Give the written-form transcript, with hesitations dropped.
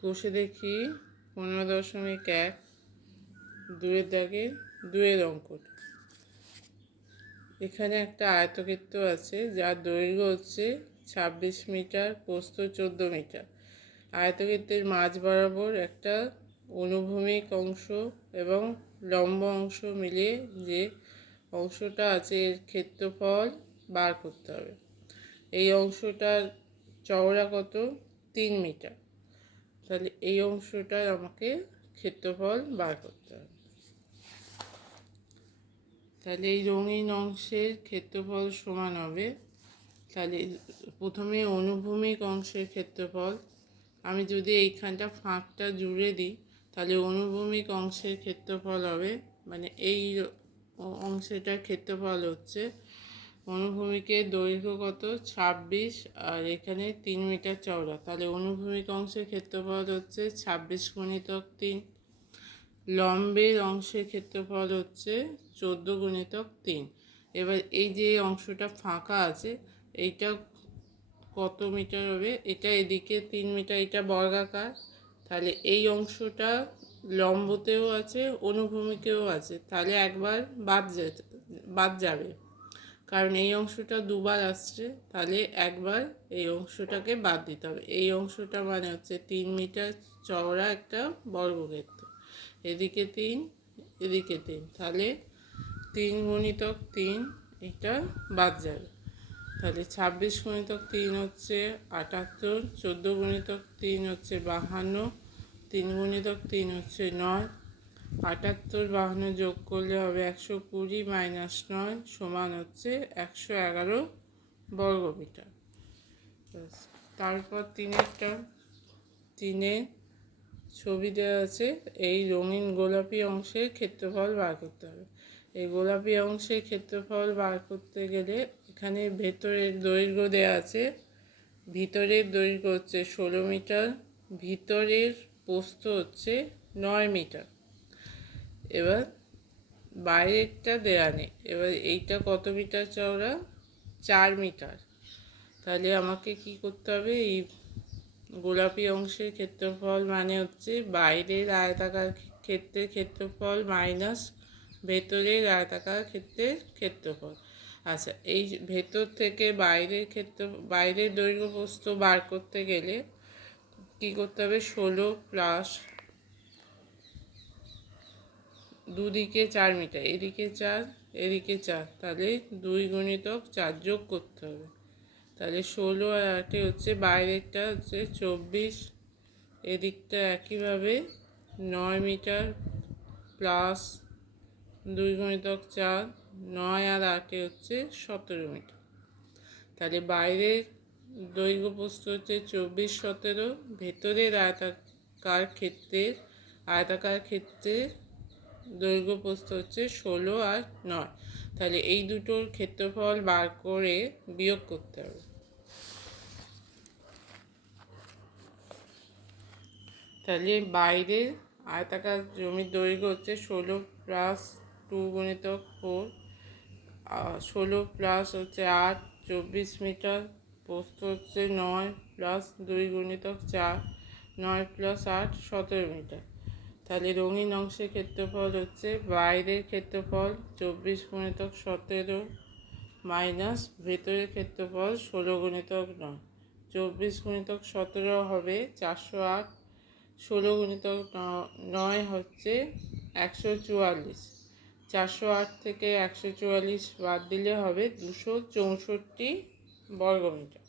কষে দেখি 15.1 2-এর দাগের 2-এর অঙ্কট। এখানে একটা আয়তক্ষেত্র আছে যার দৈর্ঘ্য হচ্ছে 26 মিটার, প্রস্থ 14 মিটার। আয়তক্ষেত্রের মাঝ বরাবর একটা অনুভূমিক অংশ এবং লম্ব অংশ মিলিয়ে যে অংশটা আছে এর ক্ষেত্রফল বার করতে হবে। এই অংশটার চওড়া কত? 3 মিটার। তাহলে এই অংশটার আমাকে ক্ষেত্রফল বার করতে হবে। তাহলে এই রঙিন অংশের ক্ষেত্রফল সমান হবে, তাহলে প্রথমে অনুভূমিক অংশের ক্ষেত্রফল, আমি যদি এইখানটা ফাঁকটা জুড়ে দিই তাহলে অনুভূমিক অংশের ক্ষেত্রফল হবে, মানে এই অংশটার ক্ষেত্রফল হচ্ছে, অনুভূমিকের দৈর্ঘ্য কত? 26 আর এখানে 3 মিটার চওড়া, তাহলে অনুভূমিক অংশের ক্ষেত্রফল হচ্ছে 26 গুণিতক 3। লম্বের অংশের ক্ষেত্রফল হচ্ছে 14 গুণিতক 3। এবার এই যে অংশটা ফাঁকা আছে এইটা কত মিটার হবে? এটা এদিকে 3 মিটার, এটা বর্গাকার, তাহলে এই অংশটা লম্বতেও আছে অনুভূমিকেও আছে, তাহলে একবার বাদ যাবে, কারণ এই অংশটা দুবার আসছে, তাহলে একবার এই অংশটাকে বাদ দিতে হবে। এই অংশটা মানে হচ্ছে 3 মিটার চওড়া একটা বর্গক্ষেত্র, এদিকে 3 এদিকে 3, তাহলে 3 গুণিতক 3 এটা বাদ যাবে, তাহলে 26 গুণিতক 3 হচ্ছে 78, 14 গুণিতক 3 হচ্ছে 52, 3 গুণিতক 3 হচ্ছে 9, 78 52 যোগ করলে হবে 120 মাইনাস 9 সমান হচ্ছে 111 বর্গমিটার। তারপর 3-এর ছবি দেওয়া আছে, এই রঙিন গোলাপি অংশের ক্ষেত্রফল বার করতে হবে। এই গোলাপি অংশের ক্ষেত্রফল বার করতে গেলে এখানে ভেতরের দৈর্ঘ্য দেওয়া আছে, ভিতরের দৈর্ঘ্য হচ্ছে 16 মিটার, ভিতরের প্রস্থ হচ্ছে 9 মিটার। এবার বাইরেরটা দেওয়া নেই, এবার এইটা কত মিটার চওড়া? 4 মিটার। তাহলে আমাকে কি করতে হবে? এই গোলাপি অংশের ক্ষেত্রফল মানে হচ্ছে বাইরের আয়তাকার ক্ষেত্রের ক্ষেত্রফল মাইনাস ভেতরের আয়তাকার ক্ষেত্রের ক্ষেত্রফল। আচ্ছা, এই ভেতর থেকে বাইরের দৈর্ঘ্য প্রস্থ বার করতে গেলে কি করতে হবে? 16 প্লাস দুদিকে 4 মিটার, এদিকে 4 এদিকে 4, তাহলে 2 গুণিতক 4 যোগ করতে হবে, তাহলে 16 আর 8 হচ্ছে, বাইরেরটা হচ্ছে 24, এদিকটা একইভাবে 9 মিটার প্লাস 2 গুণিতক 4, 9 আর 8 হচ্ছে 17 মিটার। তাহলে বাইরের দৈর্ঘ্য প্রস্থ হচ্ছে 24 17, ভেতরের আয়তাকার ক্ষেত্রের দৈর্ঘ্য প্রস্থ হচ্ছে 16 আর 9, তাহলে এই দুটোর ক্ষেত্রফল বার করে বিয়োগ করতে হবে। তাহলে বাইরের আয়তাকার জমির দৈর্ঘ্য হচ্ছে 16 প্লাস 2 গুণিতক 4, 16 প্লাস হচ্ছে 8 24 মিটার, প্রস্থ হচ্ছে 9 প্লাস 2 গুণিতক 4, 9 প্লাস 8 17 মিটার। তাহলে রঙিন অংশের ক্ষেত্রফল হচ্ছে বাইরের ক্ষেত্রফল 24 গুণিতক 17 মাইনাস ভেতরের ক্ষেত্রফল 16 গুণিতক 9, 24 গুণিতক 17 হবে 408, 16 গুণিতক 9 হচ্ছে 144, 408 থেকে 144 বাদ দিলে হবে 264 বর্গমিটার।